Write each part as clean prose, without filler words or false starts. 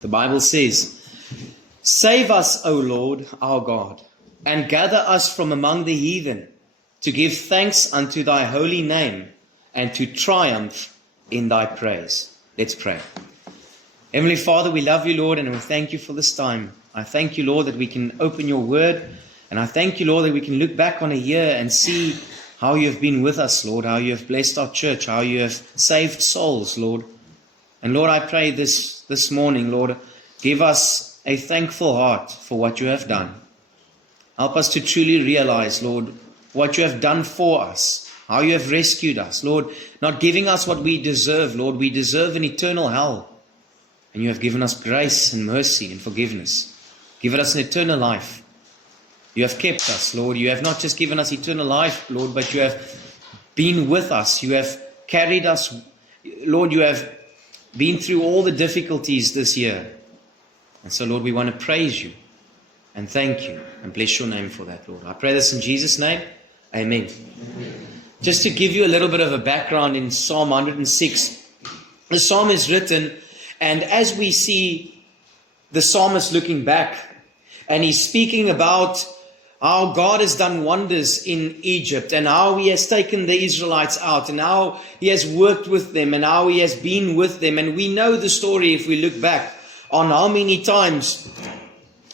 The Bible says, "Save us, O Lord, our God, and gather us from among the heathen, to give thanks unto thy holy name, and to triumph in thy praise." Let's pray. Heavenly Father, we love you, Lord, and we thank you for this time. I thank you, Lord, that we can open your word, and I thank you, Lord, that we can look back on a year and see how you have been with us, Lord, how you have blessed our church, how you have saved souls, Lord. And Lord, I pray this morning, Lord, give us a thankful heart for what you have done. Help us to truly realize, Lord, what you have done for us, how you have rescued us, Lord, not giving us what we deserve, Lord. We deserve an eternal hell. And you have given us grace and mercy and forgiveness. Given us an eternal life. You have kept us, Lord. You have not just given us eternal life, Lord, but you have been with us. You have carried us. Lord, you have been through all the difficulties this year. And so, Lord, we want to praise you and thank you and bless your name for that, Lord. I pray this in Jesus' name. Amen. Just to give you a little bit of a background in Psalm 106, the psalm is written, and as we see the psalmist looking back, and he's speaking about how God has done wonders in Egypt, and how he has taken the Israelites out, and how he has worked with them, and how he has been with them. And we know the story if we look back on how many times,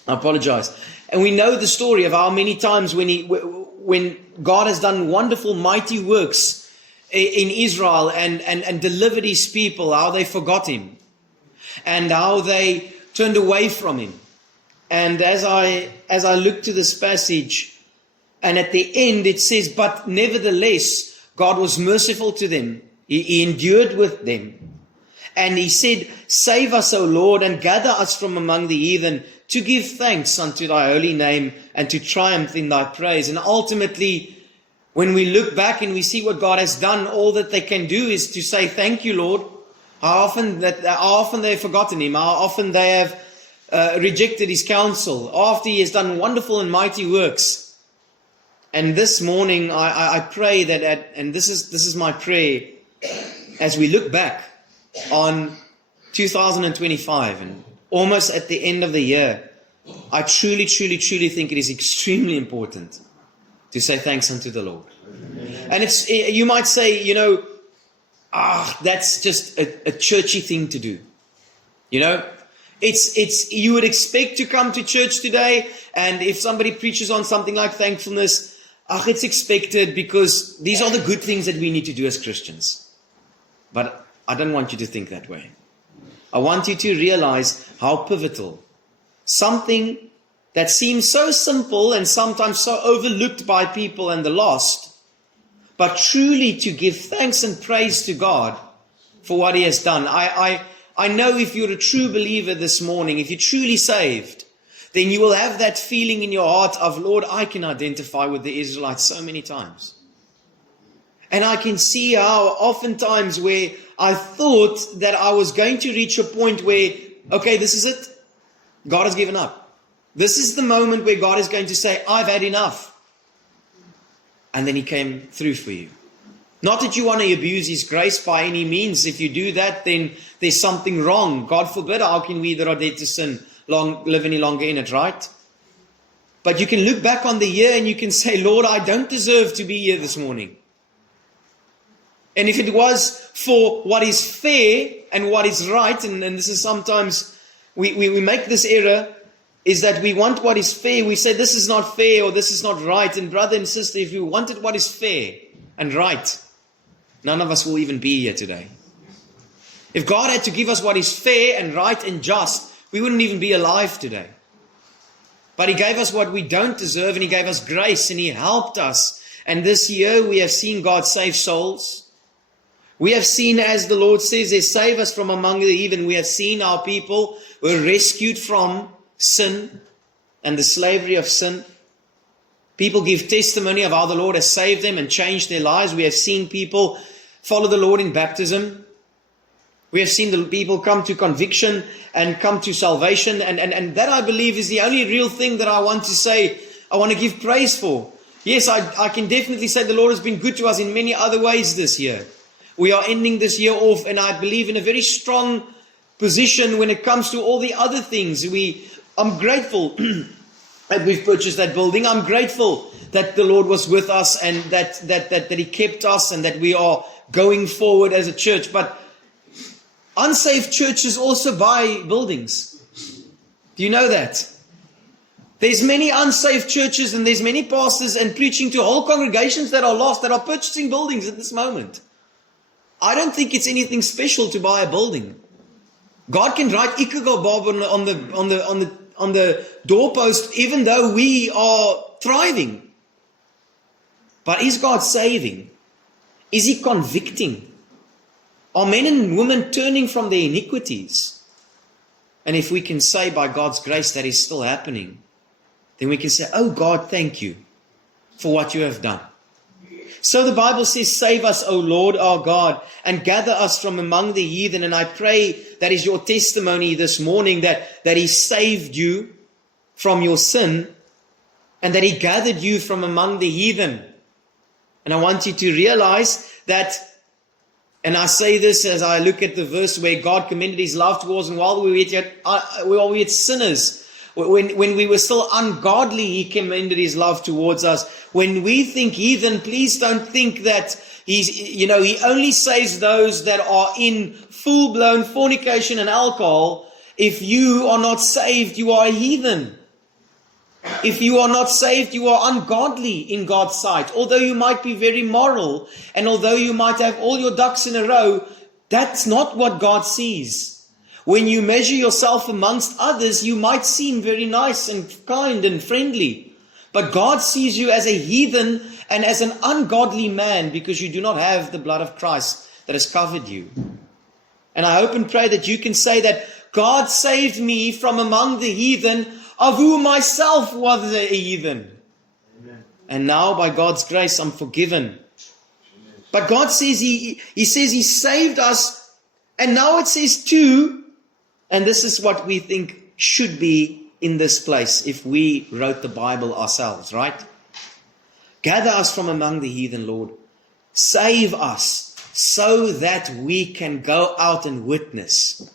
I apologize, and we know the story of how many times when God has done wonderful, mighty works in Israel and delivered his people, how they forgot him, and how they turned away from him. And as I look to this passage, and at the end it says, "But nevertheless, God was merciful to them. He endured with them. And he said, Save us, O Lord, and gather us from among the heathen, to give thanks unto thy holy name, and to triumph in thy praise." And ultimately, when we look back and we see what God has done, all that they can do is to say, "Thank you, Lord." How often they have forgotten him, how often they have rejected his counsel after he has done wonderful and mighty works. And this morning I pray that, and this is my prayer, as we look back on 2025 and almost at the end of the year, I truly think it is extremely important to say thanks unto the Lord. Amen. And you might say, that's just a churchy thing to do. You would expect to come to church today, and if somebody preaches on something like thankfulness, it's expected, because these are the good things that we need to do as Christians. But I don't want you to think that way. I want you to realize how pivotal something that seems so simple and sometimes so overlooked by people and the lost, but truly to give thanks and praise to God for what he has done. I know if you're a true believer this morning, if you're truly saved, then you will have that feeling in your heart of, "Lord, I can identify with the Israelites so many times. And I can see how oftentimes where I thought that I was going to reach a point where, okay, this is it. God has given up. This is the moment where God is going to say, I've had enough." And then he came through for you. Not that you want to abuse his grace by any means. If you do that, then there's something wrong. God forbid, how can we that are dead to sin live any longer in it, right? But you can look back on the year and you can say, "Lord, I don't deserve to be here this morning." And if it was for what is fair and what is right, and this is sometimes, we make this error, is that we want what is fair. We say this is not fair or this is not right. And brother and sister, if you wanted what is fair and right, none of us will even be here today. If God had to give us what is fair and right and just, we wouldn't even be alive today. But he gave us what we don't deserve, and he gave us grace, and he helped us. And this year we have seen God save souls. We have seen, as the Lord says, they save us from among the heathen. We have seen our people were rescued from sin and the slavery of sin. People give testimony of how the Lord has saved them and changed their lives. We have seen people follow the Lord in baptism. We have seen the people come to conviction and come to salvation. And that, I believe, is the only real thing that I want to say, I want to give praise for. Yes, I can definitely say the Lord has been good to us in many other ways this year. We are ending this year off, and I believe in a very strong position when it comes to all the other things. I'm grateful that we've purchased that building. I'm grateful that the Lord was with us and that He kept us and that we are going forward as a church. But unsaved churches also buy buildings. Do you know that? There's many unsaved churches and there's many pastors and preaching to whole congregations that are lost, that are purchasing buildings at this moment. I don't think it's anything special to buy a building. God can write Ikagobob on the doorpost, even though we are thriving. But is God saving? Is He convicting? Are men and women turning from their iniquities? And if we can say by God's grace that is still happening, then we can say, oh God, thank you for what you have done. So the Bible says, save us, O Lord our God, and gather us from among the heathen. And I pray that is your testimony this morning, that He saved you from your sin and that He gathered you from among the heathen. And I want you to realize that, and I say this as I look at the verse where God commended His love towards us, and while we were yet sinners, when we were still ungodly, He commended His love towards us. When we think heathen, please don't think that He only saves those that are in full-blown fornication and alcohol. If you are not saved, you are a heathen. If you are not saved, you are ungodly in God's sight. Although you might be very moral, and although you might have all your ducks in a row, that's not what God sees. When you measure yourself amongst others, you might seem very nice and kind and friendly. But God sees you as a heathen and as an ungodly man, because you do not have the blood of Christ that has covered you. And I hope and pray that you can say that God saved me from among the heathen, of whom myself was a heathen. Amen. And now by God's grace I'm forgiven. Amen. But God says He says He saved us, and now it says too, and this is what we think should be in this place if we wrote the Bible ourselves, right? Gather us from among the heathen, Lord. Save us so that we can go out and witness.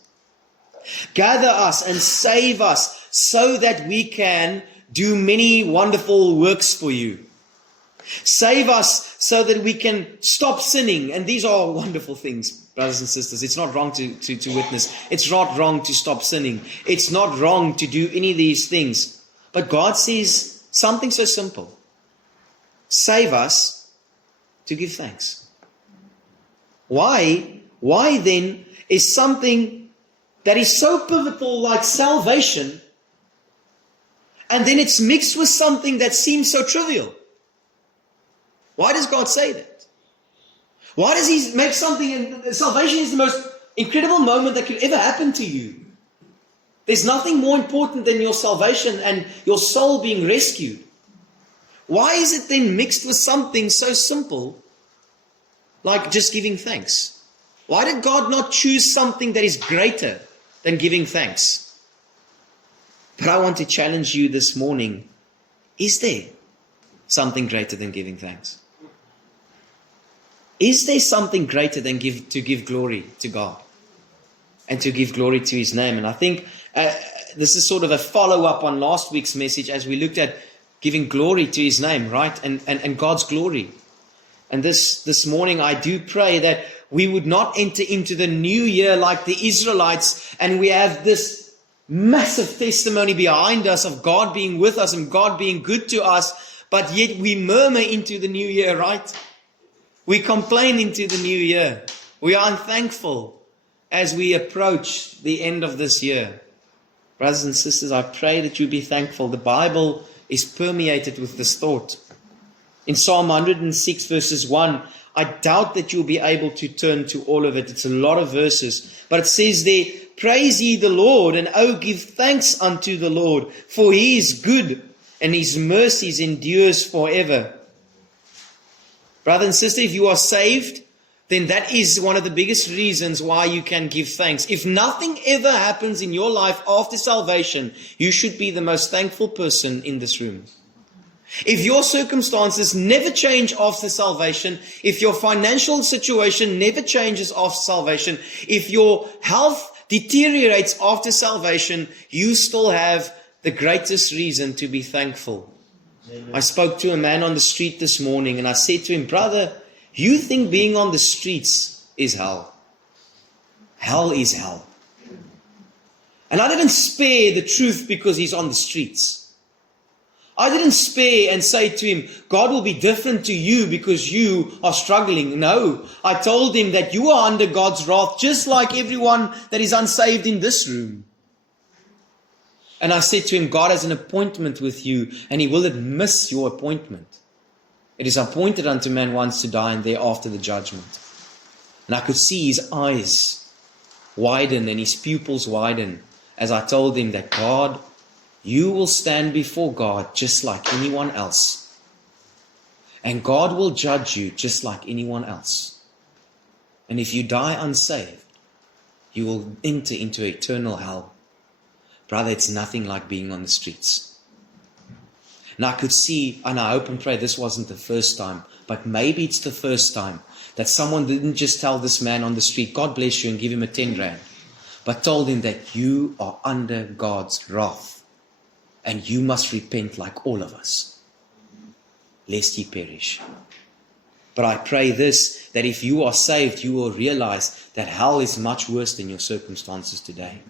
Gather us and save us so that we can do many wonderful works for you. Save us so that we can stop sinning. And these are wonderful things, brothers and sisters. It's not wrong to witness. It's not wrong to stop sinning. It's not wrong to do any of these things. But God says something so simple. Save us to give thanks. Why? Why then is something that is so pivotal like salvation, and then it's mixed with something that seems so trivial? Why does God say that? Why does He make something, and salvation is the most incredible moment that could ever happen to you. There's nothing more important than your salvation and your soul being rescued. Why is it then mixed with something so simple like just giving thanks? Why did God not choose something that is greater than giving thanks? But I want to challenge you this morning. Is there something greater than giving thanks? Is there something greater than to give glory to God and to give glory to His name? And I think this is sort of a follow-up on last week's message as we looked at giving glory to His name, right? And God's glory. And this morning I do pray that we would not enter into the new year like the Israelites, and we have this massive testimony behind us of God being with us and God being good to us, but yet we murmur into the new year, right? We complain into the new year. We are unthankful as we approach the end of this year. Brothers and sisters, I pray that you be thankful. The Bible is permeated with this thought. In Psalm 106 verses 1, I doubt that you'll be able to turn to all of it. It's a lot of verses. But it says there, praise ye the Lord, and oh, give thanks unto the Lord, for He is good, and His mercies endures forever. Brother and sister, if you are saved, then that is one of the biggest reasons why you can give thanks. If nothing ever happens in your life after salvation, you should be the most thankful person in this room. If your circumstances never change after salvation, if your financial situation never changes after salvation, if your health deteriorates after salvation, you still have the greatest reason to be thankful. I spoke to a man on the street this morning and I said to him, brother, you think being on the streets is hell? Hell is hell. And I didn't spare the truth because he's on the streets. I didn't spare and say to him, God will be different to you because you are struggling. No, I told him that you are under God's wrath just like everyone that is unsaved in this room. And I said to him, God has an appointment with you and he will not miss your appointment. It is appointed unto man once to die and thereafter the judgment. And I could see his eyes widen and his pupils widen as I told him that God, you will stand before God just like anyone else. And God will judge you just like anyone else. And if you die unsaved, you will enter into eternal hell. Brother, it's nothing like being on the streets. And I could see, and I hope and pray this wasn't the first time, but maybe it's the first time that someone didn't just tell this man on the street, God bless you, and give him a 10 rand, but told him that you are under God's wrath. And you must repent like all of us, lest ye perish. But I pray this, that if you are saved, you will realize that hell is much worse than your circumstances today.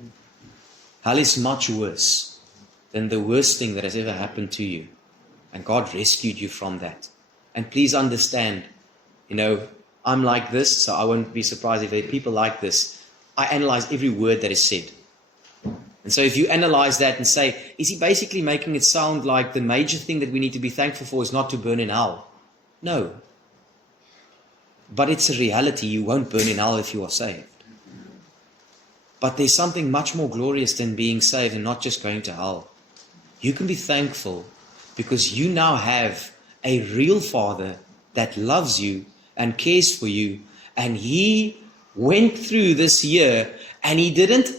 Hell is much worse than the worst thing that has ever happened to you. And God rescued you from that. And please understand, I'm like this, so I won't be surprised if there are people like this. I analyze every word that is said. And so if you analyze that and say, is he basically making it sound like the major thing that we need to be thankful for is not to burn in hell? No. But it's a reality. You won't burn in hell if you are saved. But there's something much more glorious than being saved and not just going to hell. You can be thankful because you now have a real Father that loves you and cares for you. And he went through this year and he didn't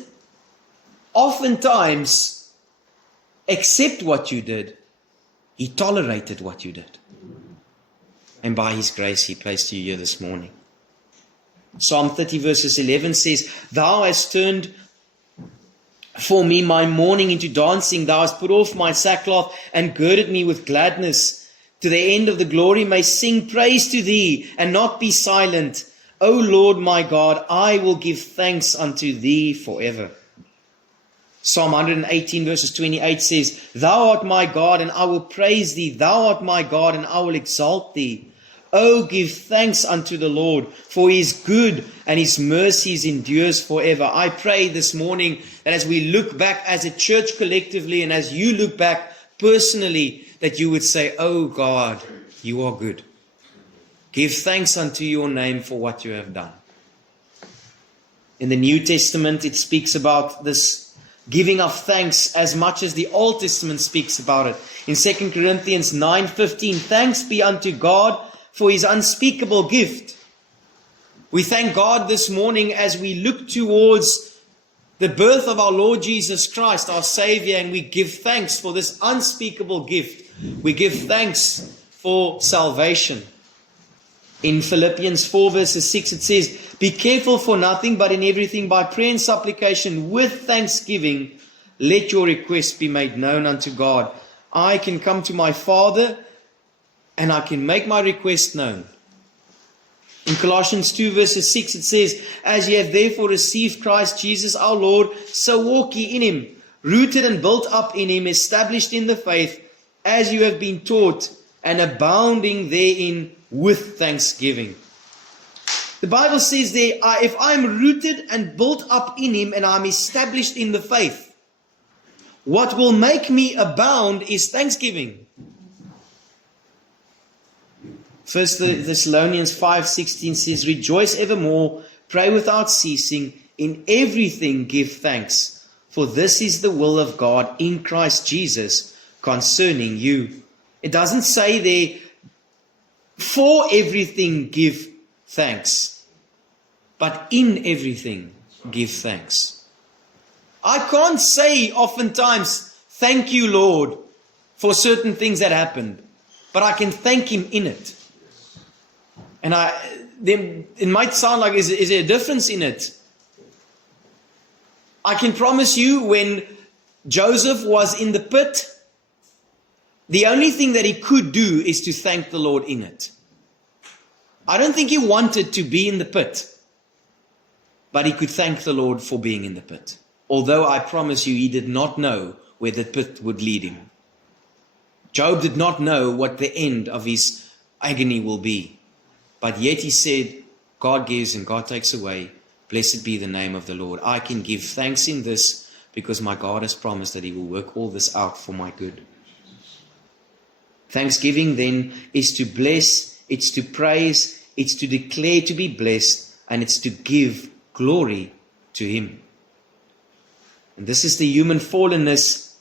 oftentimes accept what you did. He tolerated what you did. And by his grace, he placed you here this morning. Psalm 30 verses 11 says, Thou hast turned for me my mourning into dancing. Thou hast put off my sackcloth and girded me with gladness. To the end of the glory may sing praise to thee and not be silent. O Lord my God, I will give thanks unto thee forever. Psalm 118 verses 28 says, Thou art my God, and I will praise thee. Thou art my God, and I will exalt thee. Oh, give thanks unto the Lord, for he is good, and his mercies endures forever. I pray this morning that as we look back as a church collectively, and as you look back personally, that you would say, Oh God, you are good. Give thanks unto your name for what you have done. In the New Testament, it speaks about this giving of thanks as much as the Old Testament speaks about it. In 2 Corinthians 9:15, thanks be unto God for his unspeakable gift. We thank God this morning as we look towards the birth of our Lord Jesus Christ, our Savior, and we give thanks for this unspeakable gift. We give thanks for salvation. In Philippians 4 verses 6 it says, Be careful for nothing, but in everything by prayer and supplication with thanksgiving, let your requests be made known unto God. I can come to my Father and I can make my request known. In Colossians 2 verses 6 it says, As ye have therefore received Christ Jesus our Lord, so walk ye in him, rooted and built up in him, established in the faith, as you have been taught, and abounding therein with thanksgiving. The Bible says there, if I'm rooted and built up in him and I'm established in the faith, what will make me abound is thanksgiving. 1 Thessalonians 5:16 says, Rejoice evermore, pray without ceasing, in everything give thanks, for this is the will of God in Christ Jesus concerning you. It doesn't say there, for everything give thanks, but in everything give thanks. I can't say oftentimes, thank you, Lord, for certain things that happened, but I can thank him in it. And it might sound like, is there a difference in it? I can promise you, when Joseph was in the pit, the only thing that he could do is to thank the Lord in it. I don't think he wanted to be in the pit, but he could thank the Lord for being in the pit. Although I promise you, he did not know where the pit would lead him. Job did not know what the end of his agony will be. But yet he said, God gives and God takes away. Blessed be the name of the Lord. I can give thanks in this because my God has promised that he will work all this out for my good. Thanksgiving then is to bless, it's to praise, it's to declare to be blessed, and it's to give glory to him. And this is the human fallenness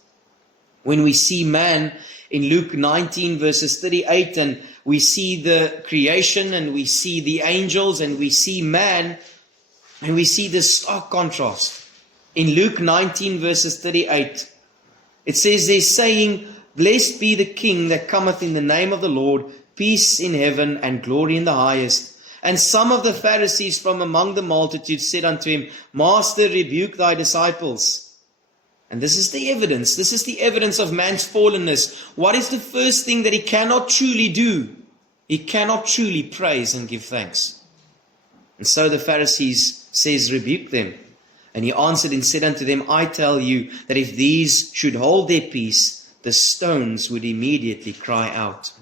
when we see man in Luke 19 verses 38, and we see the creation and we see the angels and we see man, and we see this stark contrast. In Luke 19 verses 38, it says there, saying, Blessed be the King that cometh in the name of the Lord, peace in heaven and glory in the highest. And some of the Pharisees from among the multitude said unto him, Master, rebuke thy disciples. And this is the evidence. This is the evidence of man's fallenness. What is the first thing that he cannot truly do? He cannot truly praise and give thanks. And so the Pharisees says, rebuke them. And he answered and said unto them, I tell you that if these should hold their peace, the stones would immediately cry out.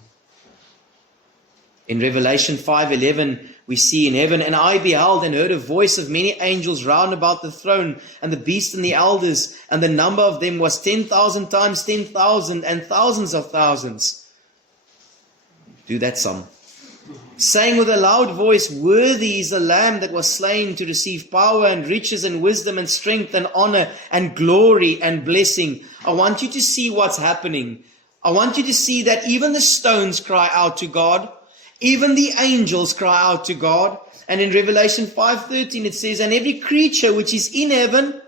In Revelation 5:11, we see in heaven, and I beheld and heard a voice of many angels round about the throne, and the beast and the elders, and the number of them was 10,000 times 10,000, and thousands of thousands. Do that sum. Saying with a loud voice, Worthy is the Lamb that was slain to receive power and riches and wisdom and strength and honor and glory and blessing. I want you to see what's happening. I want you to see that even the stones cry out to God. Even the angels cry out to God. And in Revelation 5:13 it says, And every creature which is in heaven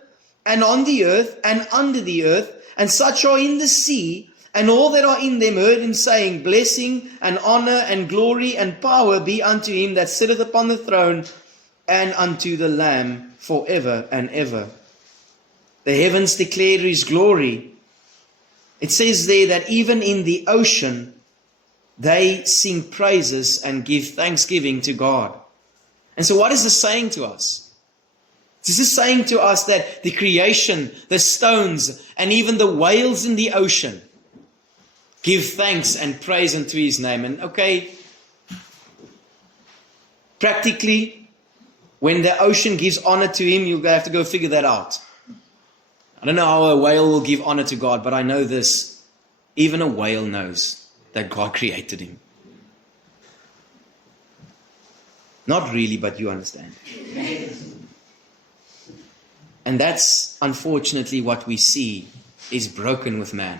and on the earth and under the earth, and such are in the sea, and all that are in them, heard him saying, Blessing and honor and glory and power be unto him that sitteth upon the throne, and unto the Lamb forever and ever. The heavens declare his glory. It says there that even in the ocean, they sing praises and give thanksgiving to God. And so what is this saying to us? This is saying to us that the creation, the stones, and even the whales in the ocean give thanks and praise unto his name. And okay, practically, when the ocean gives honor to him, you'll have to go figure that out. I don't know how a whale will give honor to God, but I know this. Even a whale knows that God created him. Not really, but you understand. And that's unfortunately what we see is broken with man.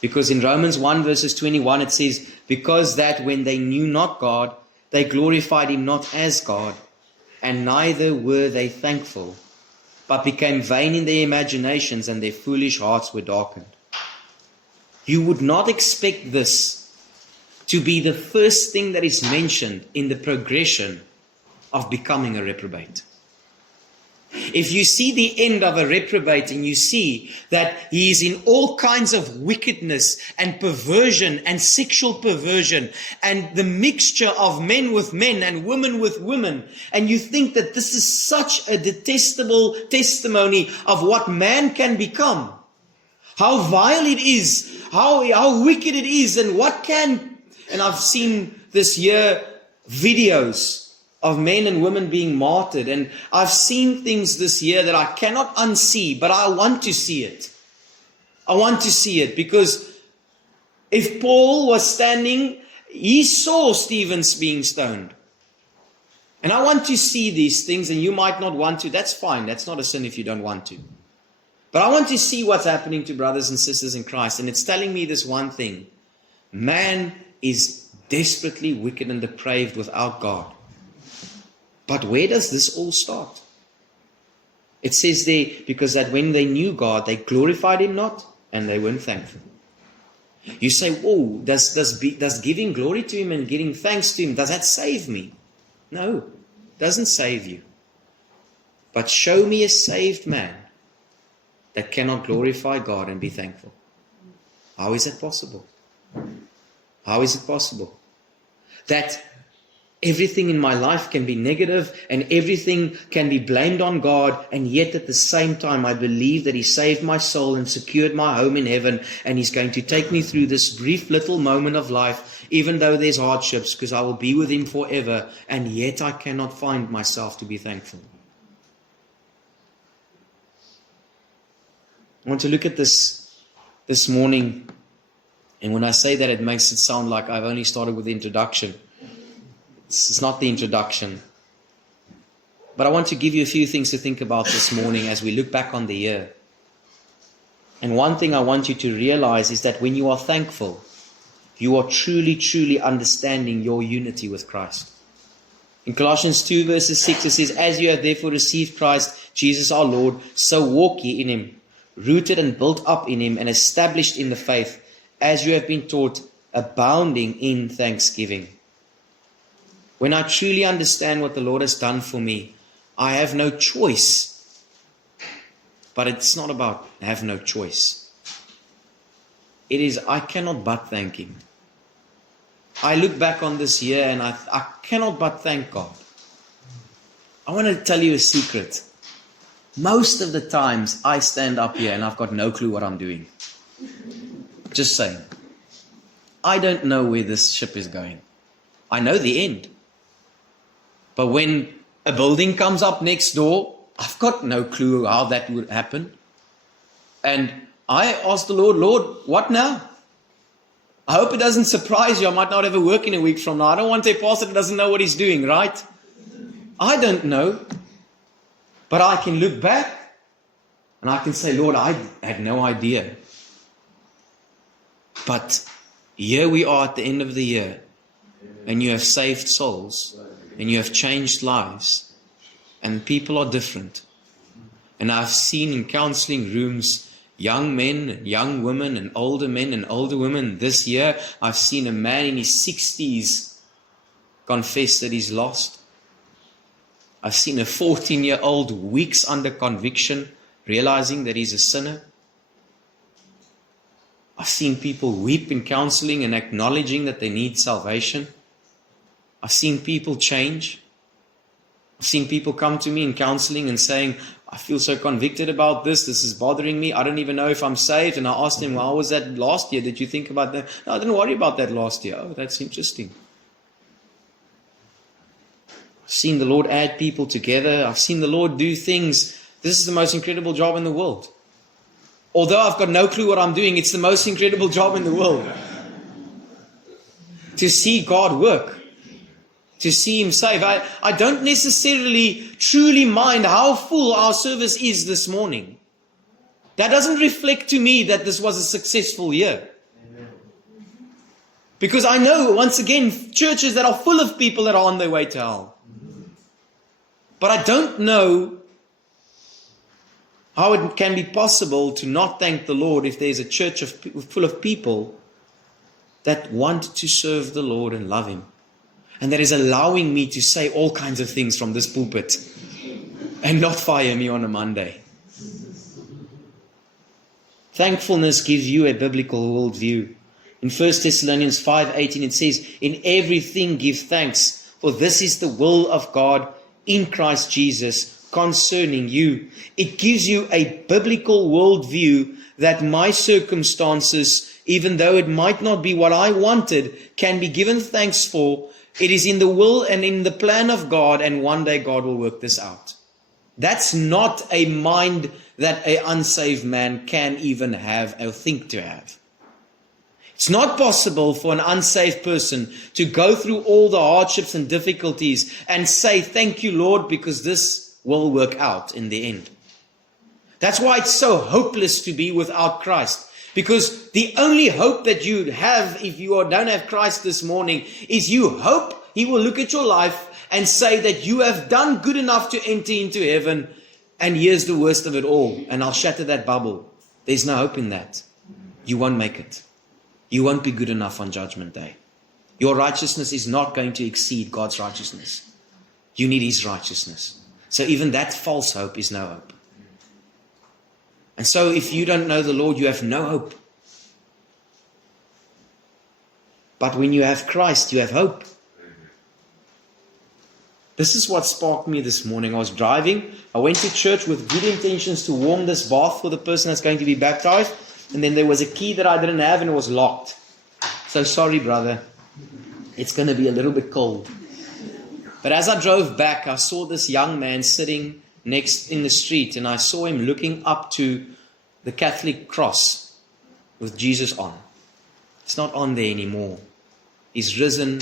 Because in Romans 1 verses 21 it says, Because that when they knew not God, they glorified him not as God, and neither were they thankful, but became vain in their imaginations, and their foolish hearts were darkened. You would not expect this to be the first thing that is mentioned in the progression of becoming a reprobate. If you see the end of a reprobate and you see that he is in all kinds of wickedness and perversion and sexual perversion and the mixture of men with men and women with women, and you think that this is such a detestable testimony of what man can become, how vile it is, how wicked it is, and what can, and I've seen this year videos of men and women being martyred. And I've seen things this year that I cannot unsee, but I want to see it. I want to see it because if Paul was standing, he saw Stephen being stoned. And I want to see these things, and you might not want to. That's fine. That's not a sin if you don't want to. But I want to see what's happening to brothers and sisters in Christ. And it's telling me this one thing. Man is desperately wicked and depraved without God. But where does this all start? It says there, because that when they knew God, they glorified him not, and they weren't thankful. You say, whoa, does giving glory to him and giving thanks to him, does that save me? No, it doesn't save you. But show me a saved man that cannot glorify God and be thankful. How is it possible? How is it possible? That everything in my life can be negative and everything can be blamed on God, and yet at the same time I believe that He saved my soul and secured my home in heaven, and He's going to take me through this brief little moment of life, even though there's hardships, because I will be with Him forever, and yet I cannot find myself to be thankful. I want to look at this morning, and when I say that, it makes it sound like I've only started with the introduction. It's not the introduction. But I want to give you a few things to think about this morning as we look back on the year. And one thing I want you to realize is that when you are thankful, you are truly, truly understanding your unity with Christ. In Colossians 2 verses 6 it says, "As you have therefore received Christ Jesus our Lord, so walk ye in Him, rooted and built up in Him, and established in the faith, as you have been taught, abounding in thanksgiving." When I truly understand what the Lord has done for me, I have no choice. But it's not about have no choice. It is, I cannot but thank Him. I look back on this year and I cannot but thank God. I want to tell you a secret. Most of the times I stand up here and I've got no clue what I'm doing. Just saying. I don't know where this ship is going. I know the end. But when a building comes up next door, I've got no clue how that would happen. And I asked the Lord, "Lord, what now?" I hope it doesn't surprise you. I might not ever work in a week from now. I don't want a pastor that doesn't know what he's doing, right? I don't know. But I can look back and I can say, "Lord, I had no idea." But here we are at the end of the year, and you have saved souls, and you have changed lives, and people are different. And I've seen in counseling rooms young men and young women and older men and older women. This year I've seen a man in his 60s confess that he's lost. I've seen a 14-year-old weeks under conviction realizing that he's a sinner. I've seen people weep in counseling and acknowledging that they need salvation. I've seen people change. I've seen people come to me in counseling and saying, "I feel so convicted about this. This is bothering me. I don't even know if I'm saved." And I asked them, "Well, how was that last year? Did you think about that?" "No, I didn't worry about that last year." "Oh, that's interesting." I've seen the Lord add people together. I've seen the Lord do things. This is the most incredible job in the world. Although I've got no clue what I'm doing, it's the most incredible job in the world. To see God work. To see Him save. I don't necessarily truly mind how full our service is this morning. That doesn't reflect to me that this was a successful year. Because I know, once again, churches that are full of people that are on their way to hell. But I don't know how it can be possible to not thank the Lord if there's a church full of people that want to serve the Lord and love Him. And that is allowing me to say all kinds of things from this pulpit and not fire me on a Monday. Thankfulness gives you a biblical worldview. In 1 Thessalonians 5:18 it says, "In everything give thanks, for this is the will of God in Christ Jesus concerning you." It gives you a biblical worldview that my circumstances, even though it might not be what I wanted, can be given thanks for. It is in the will and in the plan of God, and one day God will work this out. That's not a mind that an unsaved man can even have or think to have. It's not possible for an unsaved person to go through all the hardships and difficulties and say, "Thank you, Lord, because this will work out in the end." That's why it's so hopeless to be without Christ. Because the only hope that you have if you don't have Christ this morning is you hope He will look at your life and say that you have done good enough to enter into heaven, and here's the worst of it all, and I'll shatter that bubble. There's no hope in that. You won't make it. You won't be good enough on Judgment Day. Your righteousness is not going to exceed God's righteousness. You need His righteousness. So even that false hope is no hope. And so if you don't know the Lord, you have no hope. But when you have Christ, you have hope. This is what sparked me this morning. I was driving. I went to church with good intentions to warm this bath for the person that's going to be baptized. And then there was a key that I didn't have and it was locked. So sorry, brother. It's going to be a little bit cold. But as I drove back, I saw this young man sitting next in the street. And I saw him looking up to the Catholic cross with Jesus on. It's not on there anymore. He's risen.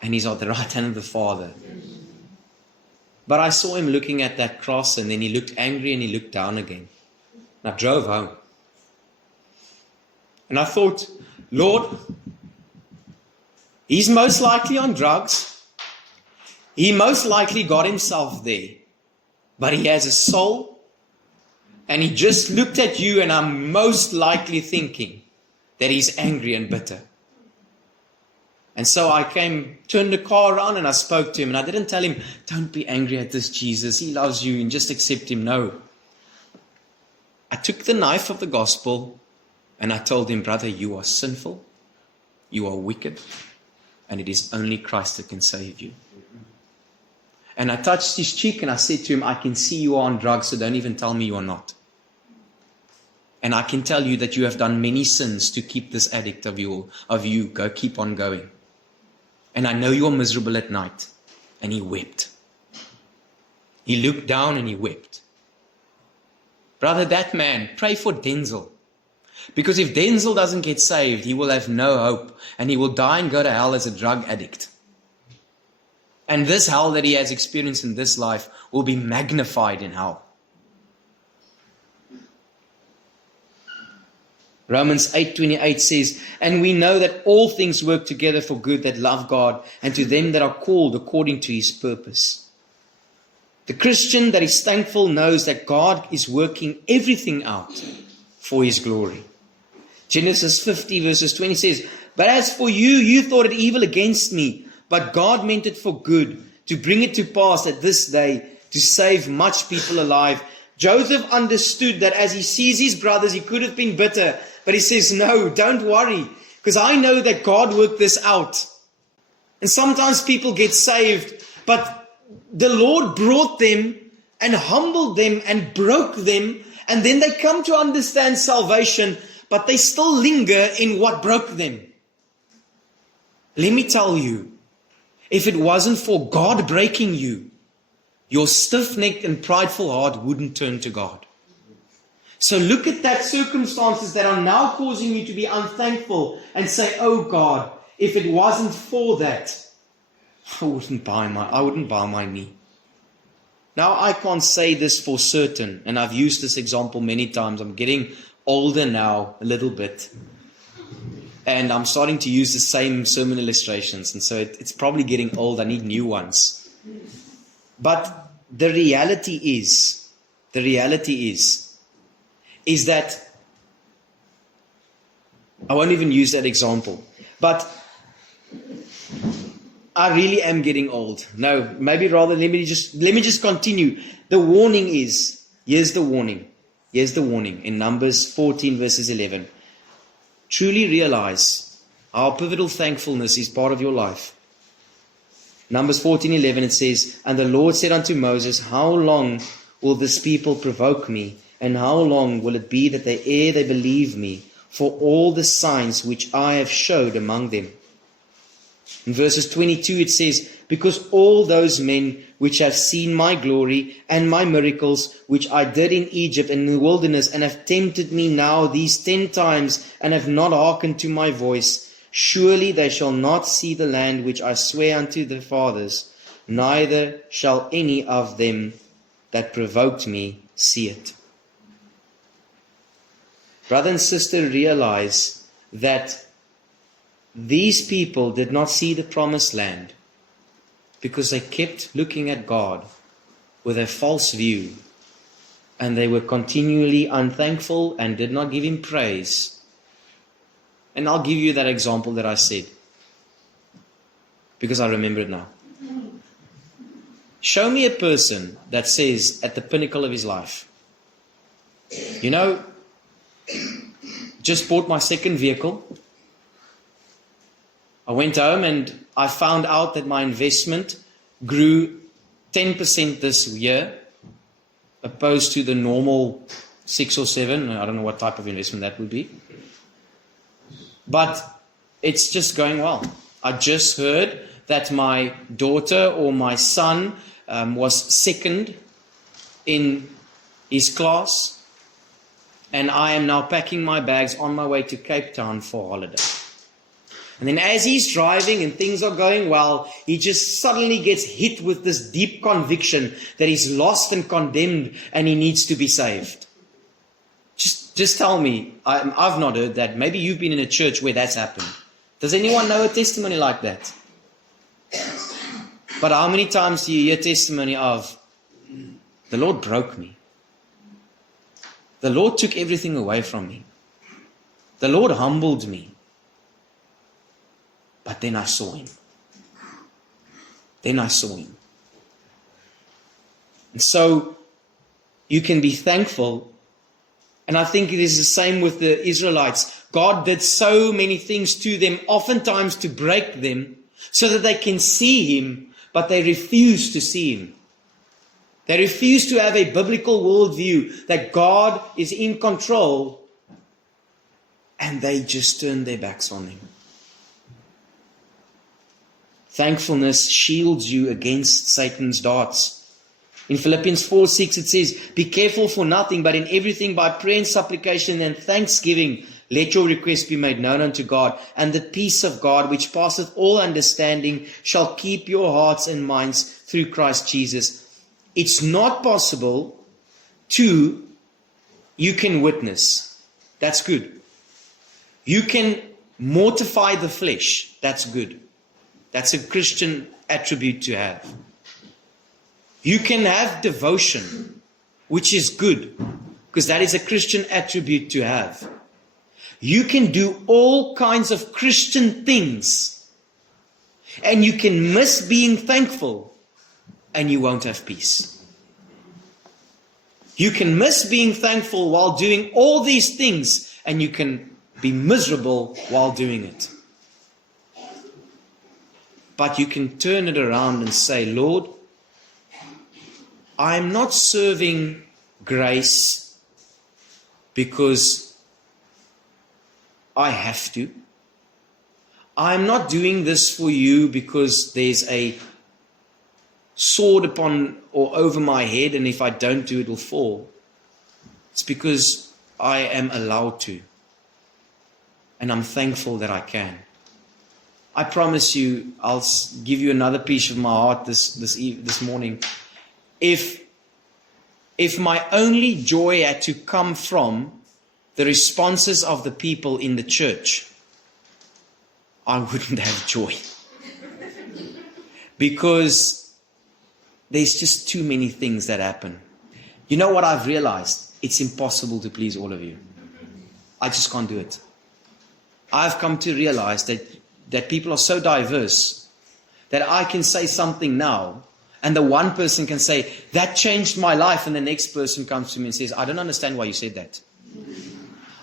And he's at the right hand of the Father. But I saw him looking at that cross, and then he looked angry and he looked down again. And I drove home. And I thought, Lord, he's most likely on drugs. He most likely got himself there. But he has a soul. And he just looked at you, and I'm most likely thinking that he's angry and bitter. And so I turned the car around and I spoke to him. And I didn't tell him, don't be angry at this Jesus. He loves you and just accept him. No. I took the knife of the gospel and I told him, brother, you are sinful. You are wicked. And it is only Christ that can save you. And I touched his cheek and I said to him, I can see you are on drugs, so don't even tell me you are not. And I can tell you that you have done many sins to keep this addict of you. Keep on going. And I know you are miserable at night. And he wept. He looked down and he wept. Brother, that man, pray for Denzel. Because if Denzel doesn't get saved, he will have no hope. And he will die and go to hell as a drug addict. And this hell that he has experienced in this life will be magnified in hell. Romans 8:28 says, and we know that all things work together for good that love God and to them that are called according to his purpose. The Christian that is thankful knows that God is working everything out for his glory. Genesis 50 verses 20 says, but as for you, you thought it evil against me, but God meant it for good, to bring it to pass at this day, to save much people alive. Joseph understood that as he sees his brothers, he could have been bitter. But he says, no, don't worry, because I know that God worked this out. And sometimes people get saved, but the Lord brought them and humbled them and broke them, and then they come to understand salvation, but they still linger in what broke them. Let me tell you, if it wasn't for God breaking you, your stiff-necked and prideful heart wouldn't turn to God. So look at that circumstances that are now causing you to be unthankful and say, oh God, if it wasn't for that, I wouldn't bow my knee. Now I can't say this for certain, and I've used this example many times. I'm getting older now a little bit. And I'm starting to use the same sermon illustrations, and so it's probably getting old. I need new ones. But the reality is that, I won't even use that example, but I really am getting old. No, maybe rather, let me just continue. The warning is, here's the warning in Numbers 14 verses 11. Truly realize how pivotal thankfulness is part of your life. Numbers 14:11, it says, and the Lord said unto Moses, how long will this people provoke me? And how long will it be that ere they believe me for all the signs which I have showed among them? In verses 22 it says, because all those men which have seen my glory and my miracles which I did in Egypt and in the wilderness, and have tempted me now these 10 times, and have not hearkened to my voice, surely they shall not see the land which I swear unto their fathers, neither shall any of them that provoked me see it. Brother and sister, realize that these people did not see the promised land because they kept looking at God with a false view, and they were continually unthankful and did not give him praise. And I'll give you that example that I said, because I remember it now. Show me a person that says at the pinnacle of his life, you know, just bought my second vehicle. I went home and I found out that my investment grew 10% this year, opposed to the normal 6 or 7. I don't know what type of investment that would be. But it's just going well. I just heard that my daughter or my son was second in his class, and I am now packing my bags on my way to Cape Town for holiday. And then as he's driving and things are going well, he just suddenly gets hit with this deep conviction that he's lost and condemned and he needs to be saved. Just tell me, I've not heard that. Maybe you've been in a church where that's happened. Does anyone know a testimony like that? But how many times do you hear testimony of, the Lord broke me. The Lord took everything away from me. The Lord humbled me. But then I saw Him. Then I saw Him. And so you can be thankful. And I think it is the same with the Israelites. God did so many things to them, oftentimes to break them, so that they can see Him, but they refuse to see Him. They refuse to have a biblical worldview that God is in control, and they just turn their backs on Him. Thankfulness shields you against Satan's darts. In Philippians 4:6 it says, "Be careful for nothing, but in everything by prayer and supplication and thanksgiving, let your requests be made known unto God, and the peace of God, which passeth all understanding, shall keep your hearts and minds through Christ Jesus." It's not possible to, you can witness. That's good. You can mortify the flesh. That's good. That's a Christian attribute to have. You can have devotion, which is good, because that is a Christian attribute to have. You can do all kinds of Christian things, and you can miss being thankful, and you won't have peace. You can miss being thankful while doing all these things, and you can be miserable while doing it. But you can turn it around and say, Lord, I'm not serving grace because I have to. I'm not doing this for you because there's a sword upon or over my head, and if I don't do it, it'll fall. It's because I am allowed to. And I'm thankful that I can. I promise you, I'll give you another piece of my heart this morning. If my only joy had to come from the responses of the people in the church, I wouldn't have joy. Because there's just too many things that happen. You know what I've realized? It's impossible to please all of you. I just can't do it. I've come to realize that people are so diverse that I can say something now, and the one person can say, that changed my life, and the next person comes to me and says, I don't understand why you said that.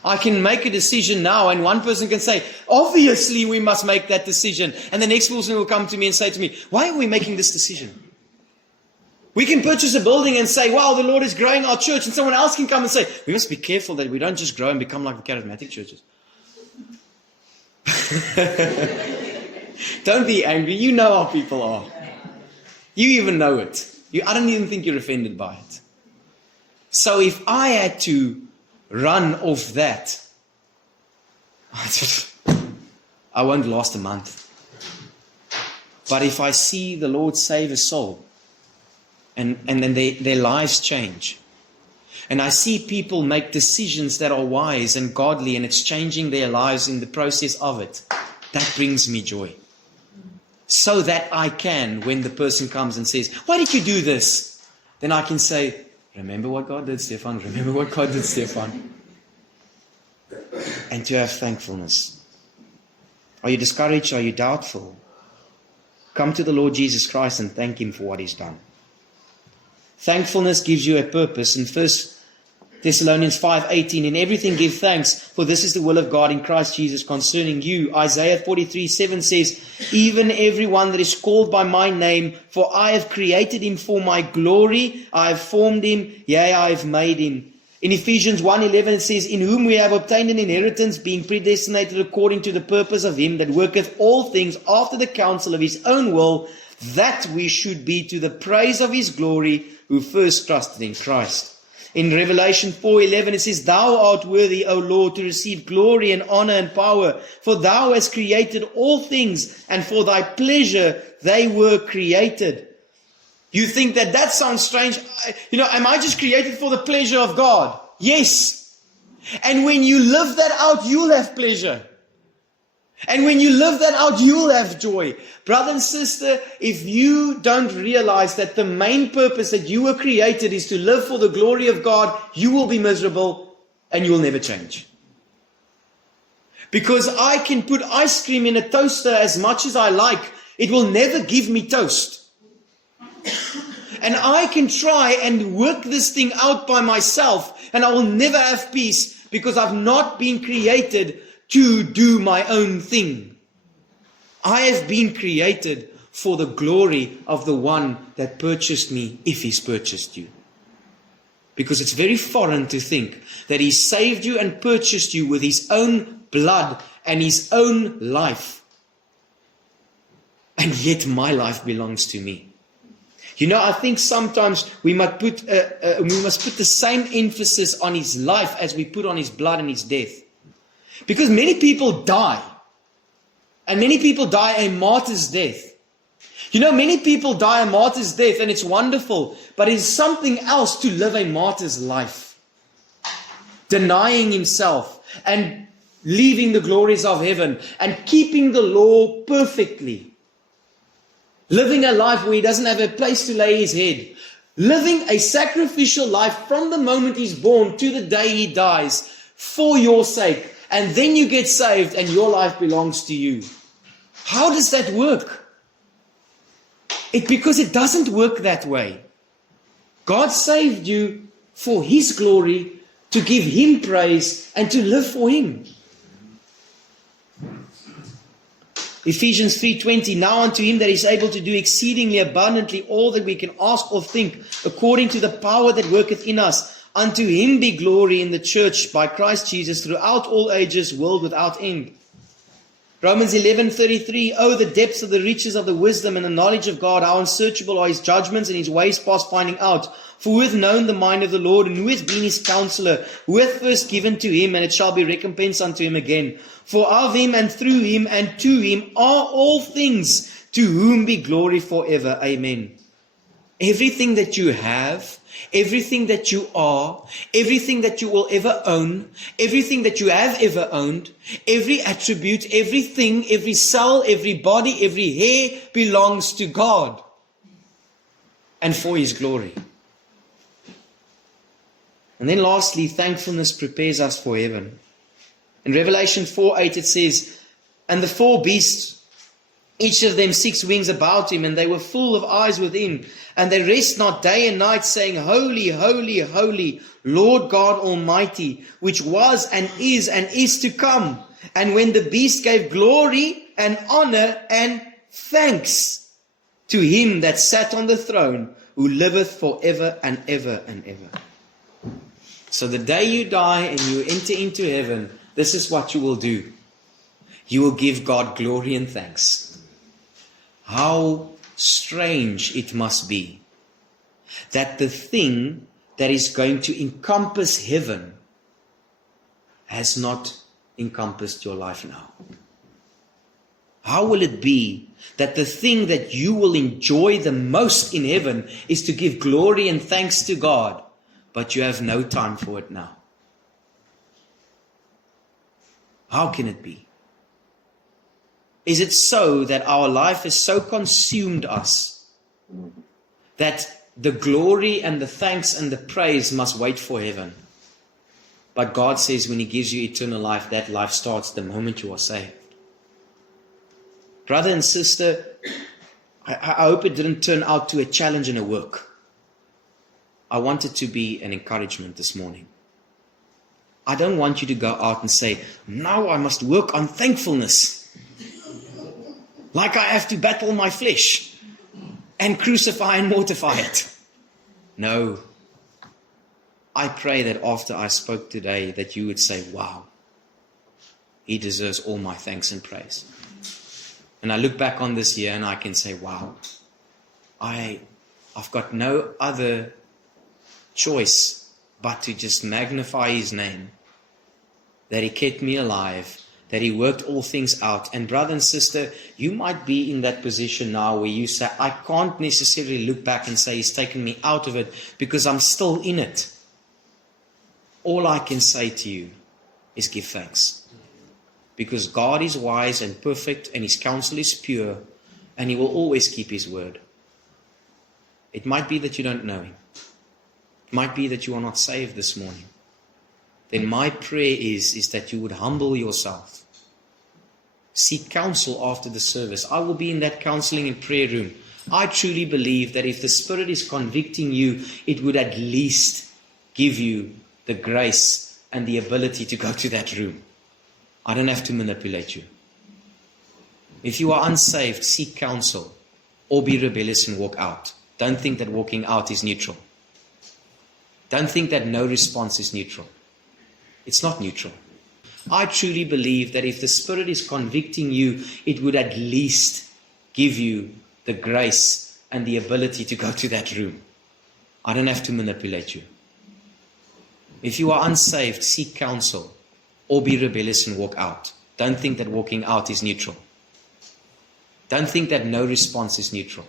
I can make a decision now, and one person can say, obviously we must make that decision. And the next person will come to me and say to me, why are we making this decision? We can purchase a building and say, wow, the Lord is growing our church. And someone else can come and say, we must be careful that we don't just grow and become like the charismatic churches. Don't be angry. You know how people are. You even know it. I don't even think you're offended by it. So if I had to run off that, I won't last a month. But if I see the Lord save a soul, and then their lives change, and I see people make decisions that are wise and godly, and it's changing their lives in the process of it, that brings me joy. So that I can, when the person comes and says, why did you do this? Then I can say, remember what God did, Stefan. Remember what God did, Stefan. And to have thankfulness. Are you discouraged? Are you doubtful? Come to the Lord Jesus Christ and thank Him for what He's done. Thankfulness gives you a purpose. In 1 Thessalonians 5:18, in everything give thanks, for this is the will of God in Christ Jesus concerning you. Isaiah 43:7 says, even everyone that is called by my name, for I have created him for my glory, I have formed him, yea, I have made him. In Ephesians 1:11 it says, in whom we have obtained an inheritance, being predestinated according to the purpose of him that worketh all things after the counsel of his own will, that we should be to the praise of his glory, who first trusted in Christ. In Revelation 4:11 it says, thou art worthy, O Lord, to receive glory and honor and power, for thou hast created all things, and for thy pleasure they were created. You think that sounds strange. Am I just created for the pleasure of God? Yes. And when you live that out, you'll have pleasure. And when you live that out, you'll have joy. Brother and sister, if you don't realize that the main purpose that you were created is to live for the glory of God, you will be miserable and you will never change. Because I can put ice cream in a toaster as much as I like, it will never give me toast. And I can try and work this thing out by myself, and I will never have peace because I've not been created to do my own thing. I have been created for the glory of the one that purchased me, if he's purchased you. Because it's very foreign to think that he saved you and purchased you with his own blood and his own life. And yet my life belongs to me. I think sometimes we must put the same emphasis on his life as we put on his blood and his death. Because many people die. And many people die a martyr's death. Many people die a martyr's death, and it's wonderful. But it's something else to live a martyr's life. Denying himself and leaving the glories of heaven and keeping the law perfectly. Living a life where he doesn't have a place to lay his head. Living a sacrificial life from the moment he's born to the day he dies for your sake. And then you get saved and your life belongs to you. How does that work? Because it doesn't work that way. God saved you for his glory, to give him praise and to live for him. Ephesians 3:20, now unto him that is able to do exceedingly abundantly all that we can ask or think, according to the power that worketh in us. Unto him be glory in the church by Christ Jesus throughout all ages, world without end. Romans 11:33, oh, the depths of the riches of the wisdom and the knowledge of God, how unsearchable are his judgments and his ways past finding out. For who hath known the mind of the Lord, and who hath been his counselor? Who hath first given to him, and it shall be recompensed unto him again. For of him, and through him, and to him are all things, to whom be glory forever. Amen. Everything that you have, everything that you are, everything that you will ever own, everything that you have ever owned, every attribute, everything, every cell, every body, every hair belongs to God and for his glory. And then lastly, thankfulness prepares us for heaven. In Revelation 4:8 it says, and the four beasts, each of them 6 wings about him, and they were full of eyes within, and they rest not day and night, saying, Holy, holy, holy, Lord God Almighty, which was and is to come. And when the beast gave glory and honor and thanks to him that sat on the throne, who liveth forever and ever and ever. So the day you die and you enter into heaven, this is what you will do. You will give God glory and thanks. How strange it must be that the thing that is going to encompass heaven has not encompassed your life now. How will it be that the thing that you will enjoy the most in heaven is to give glory and thanks to God, but you have no time for it now? How can it be? Is it so that our life has so consumed us that the glory and the thanks and the praise must wait for heaven? But God says when he gives you eternal life, that life starts the moment you are saved. Brother and sister, I hope it didn't turn out to a challenge and a work. I want it to be an encouragement this morning. I don't want you to go out and say, now I must work on thankfulness. Like I have to battle my flesh and crucify and mortify it. No. I pray that after I spoke today that you would say, wow, he deserves all my thanks and praise. And I look back on this year and I can say, wow, I've got no other choice but to just magnify his name, that he kept me alive, that he worked all things out. And brother and sister, you might be in that position now where you say, I can't necessarily look back and say he's taken me out of it because I'm still in it. All I can say to you is give thanks. Because God is wise and perfect and his counsel is pure and he will always keep his word. It might be that you don't know him. It might be that you are not saved this morning. Then my prayer is that you would humble yourself. Seek counsel after the service. I will be in that counseling and prayer room. I truly believe that if the Spirit is convicting you, it would at least give you the grace and the ability to go to that room. I don't have to manipulate you. If you are unsaved, seek counsel or be rebellious and walk out. Don't think that walking out is neutral. Don't think that no response is neutral. It's not neutral. I truly believe that if the Spirit is convicting you, it would at least give you the grace and the ability to go to that room. I don't have to manipulate you. If you are unsaved, seek counsel or be rebellious and walk out. Don't think that walking out is neutral. Don't think that no response is neutral.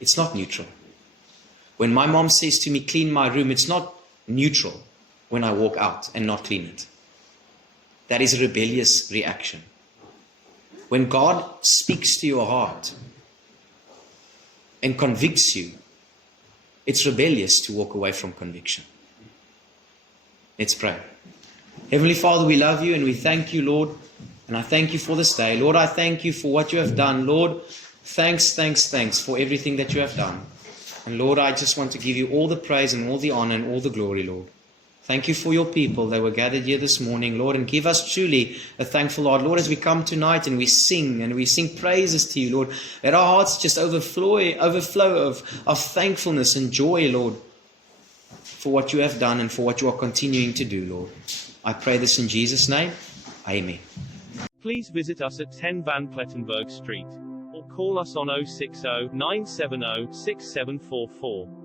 It's not neutral. When my mom says to me, clean my room, it's not neutral when I walk out and not clean it. That is a rebellious reaction. When God speaks to your heart and convicts you, it's rebellious to walk away from conviction. Let's pray. Heavenly Father, we love you and we thank you, Lord. And I thank you for this day. Lord, I thank you for what you have done. Lord, thanks for everything that you have done. And Lord, I just want to give you all the praise and all the honor and all the glory, Lord. Thank you for your people that were gathered here this morning, Lord, and give us truly a thankful heart. Lord, as we come tonight and we sing praises to you, Lord, let our hearts just overflow of thankfulness and joy, Lord, for what you have done and for what you are continuing to do, Lord. I pray this in Jesus' name. Amen. Please visit us at 10 Van Plettenberg Street, or call us on 060 970 6744.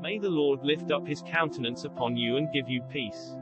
May the Lord lift up his countenance upon you and give you peace.